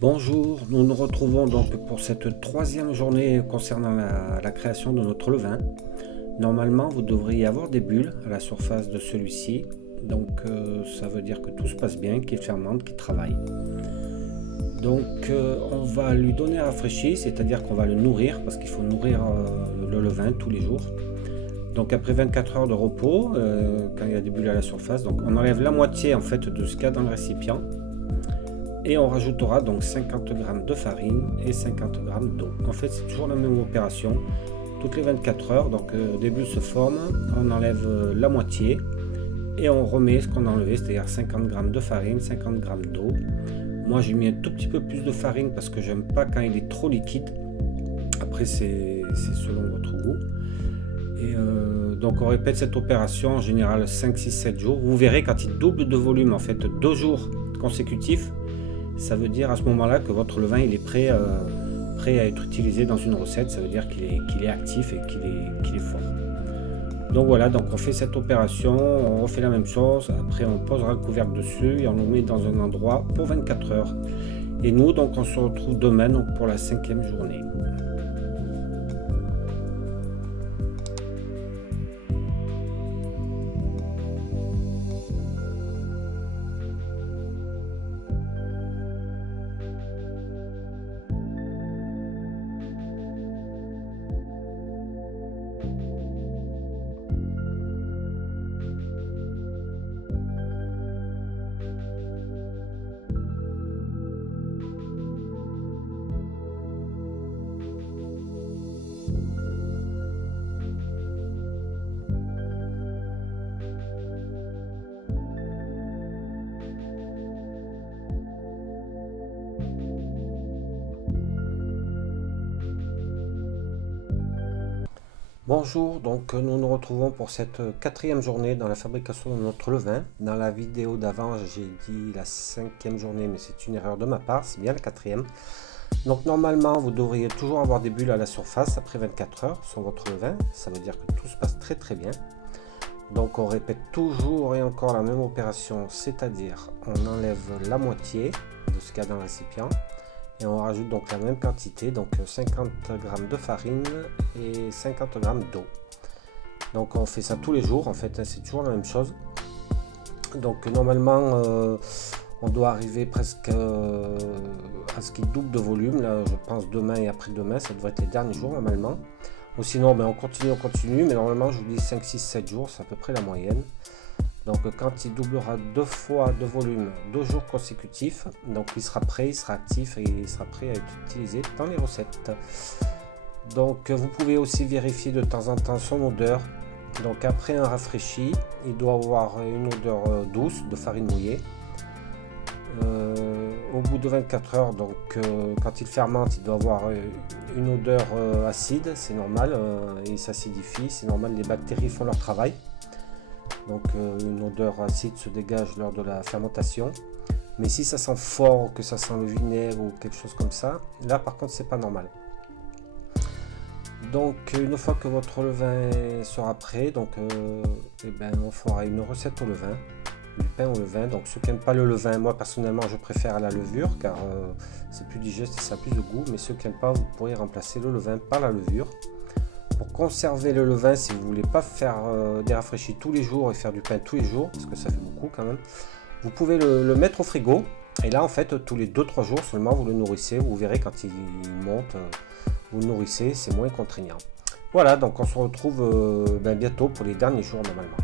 Bonjour, nous nous retrouvons donc pour cette troisième journée concernant la création de notre levain. Normalement, vous devriez avoir des bulles à la surface de celui-ci, donc ça veut dire que tout se passe bien, qu'il fermente, qu'il travaille. Donc on va lui donner à rafraîchir, c'est-à-dire qu'on va le nourrir, parce qu'il faut nourrir le levain tous les jours. Donc après 24 heures de repos, quand il y a des bulles à la surface, donc on enlève la moitié en fait de ce qu'il y a dans le récipient. Et on rajoutera donc 50 g de farine et 50 g d'eau. En fait, c'est toujours la même opération. Toutes les 24 heures, donc des bulles se forment, on enlève la moitié et on remet ce qu'on a enlevé, c'est-à-dire 50 g de farine, 50 g d'eau. Moi, j'ai mis un tout petit peu plus de farine parce que j'aime pas quand il est trop liquide. Après, c'est selon votre goût. Et donc, on répète cette opération en général 5, 6, 7 jours. Vous verrez quand il double de volume, en fait, 2 jours consécutifs. Ça veut dire à ce moment-là que votre levain il est prêt à être utilisé dans une recette. Ça veut dire qu'il est actif et qu'il est fort. Donc voilà, donc on fait cette opération, on refait la même chose. Après on posera le couvercle dessus et on le met dans un endroit pour 24 heures. Et nous donc on se retrouve demain donc, pour la 5e journée. Bonjour, donc nous nous retrouvons pour cette 4e journée dans la fabrication de notre levain. Dans la vidéo d'avant, j'ai dit la 5e journée, mais c'est une erreur de ma part, c'est bien la 4e. Donc normalement, vous devriez toujours avoir des bulles à la surface après 24 heures sur votre levain. Ça veut dire que tout se passe très bien. Donc on répète toujours et encore la même opération, c'est-à-dire on enlève la moitié de ce qu'il y a dans le récipient. Et on rajoute donc la même quantité, donc 50 g de farine et 50 g d'eau. Donc on fait ça tous les jours, en fait, c'est toujours la même chose. Donc normalement, on doit arriver presque à ce qu'il double de volume. Là, je pense demain et après-demain, ça devrait être les derniers jours normalement. Ou sinon, on continue, mais normalement, je vous dis 5, 6, 7 jours, c'est à peu près la moyenne. Donc quand il doublera 2 fois de volume 2 jours consécutifs, donc il sera prêt, il sera actif et il sera prêt à être utilisé dans les recettes. Donc vous pouvez aussi vérifier de temps en temps son odeur. Donc après un rafraîchi, il doit avoir une odeur douce de farine mouillée. Au bout de 24 heures, donc quand il fermente, il doit avoir une odeur acide, c'est normal, il s'acidifie, c'est normal, les bactéries font leur travail. Donc une odeur acide se dégage lors de la fermentation. Mais si ça sent fort, que ça sent le vinaigre ou quelque chose comme ça, là par contre c'est pas normal. Donc une fois que votre levain sera prêt, donc on fera une recette au levain, du pain au levain. Donc ceux qui n'aiment pas le levain, moi personnellement je préfère à la levure car c'est plus digeste et ça a plus de goût. Mais ceux qui n'aiment pas, vous pourrez remplacer le levain par la levure. Pour conserver le levain, si vous voulez pas faire des rafraîchis tous les jours et faire du pain tous les jours, parce que ça fait beaucoup quand même, vous pouvez le mettre au frigo. Et là, en fait, tous les 2-3 jours seulement, vous le nourrissez. Vous verrez quand il monte, vous le nourrissez, c'est moins contraignant. Voilà, donc on se retrouve bientôt pour les derniers jours normalement.